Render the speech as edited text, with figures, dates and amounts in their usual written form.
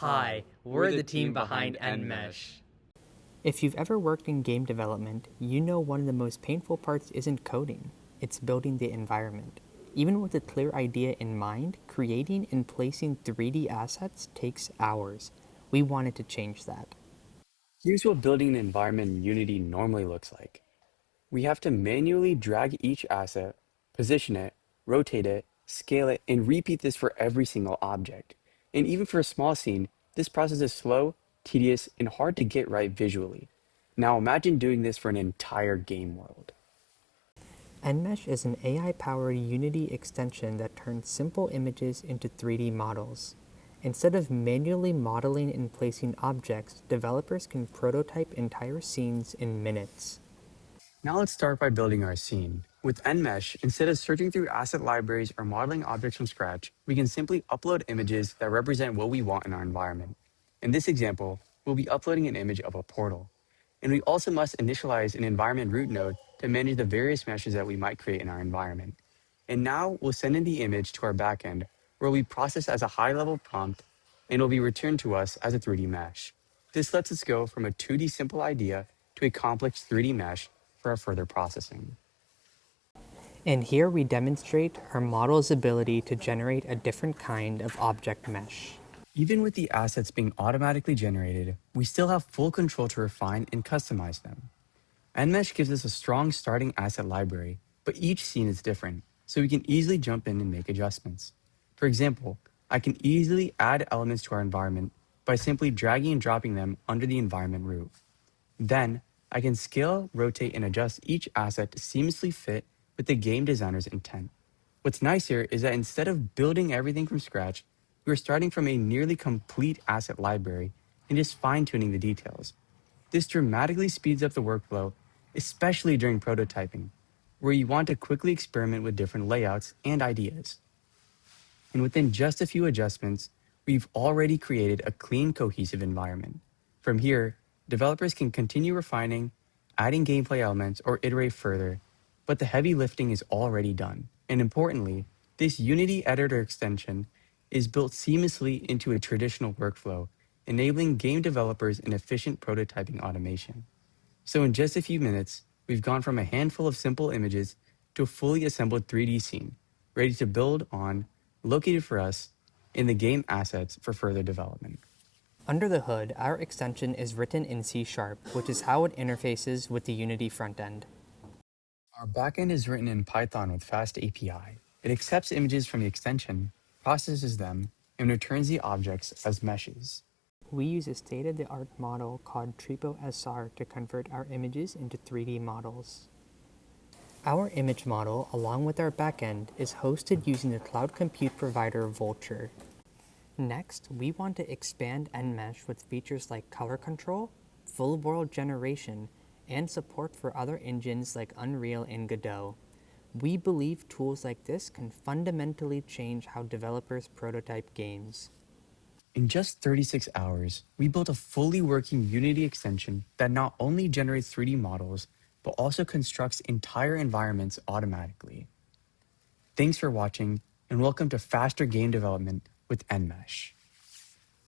Hi, we're the team behind EnMesh. If you've ever worked in game development, you know one of the most painful parts isn't coding, it's building the environment. Even with a clear idea in mind, creating and placing 3D assets takes hours. We wanted to change that. Here's what building an environment in Unity normally looks like. We have to manually drag each asset, position it, rotate it, scale it, and repeat this for every single object. And even for a small scene, this process is slow, tedious, and hard to get right visually. Now imagine doing this for an entire game world. EnMesh is an AI-powered Unity extension that turns simple images into 3D models. Instead of manually modeling and placing objects, developers can prototype entire scenes in minutes. Now let's start by building our scene. With EnMesh, instead of searching through asset libraries or modeling objects from scratch, we can simply upload images that represent what we want in our environment. In this example, we'll be uploading an image of a portal. And we also must initialize an environment root node to manage the various meshes that we might create in our environment. And now we'll send in the image to our backend, where we process as a high-level prompt and will be returned to us as a 3D mesh. This lets us go from a 2D simple idea to a complex 3D mesh for our further processing. And here we demonstrate our model's ability to generate a different kind of object mesh. Even with the assets being automatically generated, we still have full control to refine and customize them. EnMesh gives us a strong starting asset library, but each scene is different, so we can easily jump in and make adjustments. For example, I can easily add elements to our environment by simply dragging and dropping them under the environment root. Then, I can scale, rotate, and adjust each asset to seamlessly fit with the game designer's intent. What's nice here is that instead of building everything from scratch, we're starting from a nearly complete asset library and just fine-tuning the details. This dramatically speeds up the workflow, especially during prototyping, where you want to quickly experiment with different layouts and ideas. And within just a few adjustments, we've already created a clean, cohesive environment. From here, developers can continue refining, adding gameplay elements, or iterate further, but the heavy lifting is already done. And importantly, this Unity editor extension is built seamlessly into a traditional workflow, enabling game developers an efficient prototyping automation. So in just a few minutes, we've gone from a handful of simple images to a fully assembled 3D scene, ready to build on, located for us in the game assets for further development. Under the hood, our extension is written in C#, which is how it interfaces with the Unity frontend. Our backend is written in Python with Fast API. It accepts images from the extension, processes them, and returns the objects as meshes. We use a state-of-the-art model called TripoSR to convert our images into 3D models. Our image model, along with our backend, is hosted using the cloud compute provider Vultr. Next, we want to expand EnMesh with features like color control, full world generation, and support for other engines like Unreal and Godot. We believe tools like this can fundamentally change how developers prototype games. In just 36 hours, we built a fully working Unity extension that not only generates 3D models, but also constructs entire environments automatically. Thanks for watching, and welcome to faster game development with EnMesh.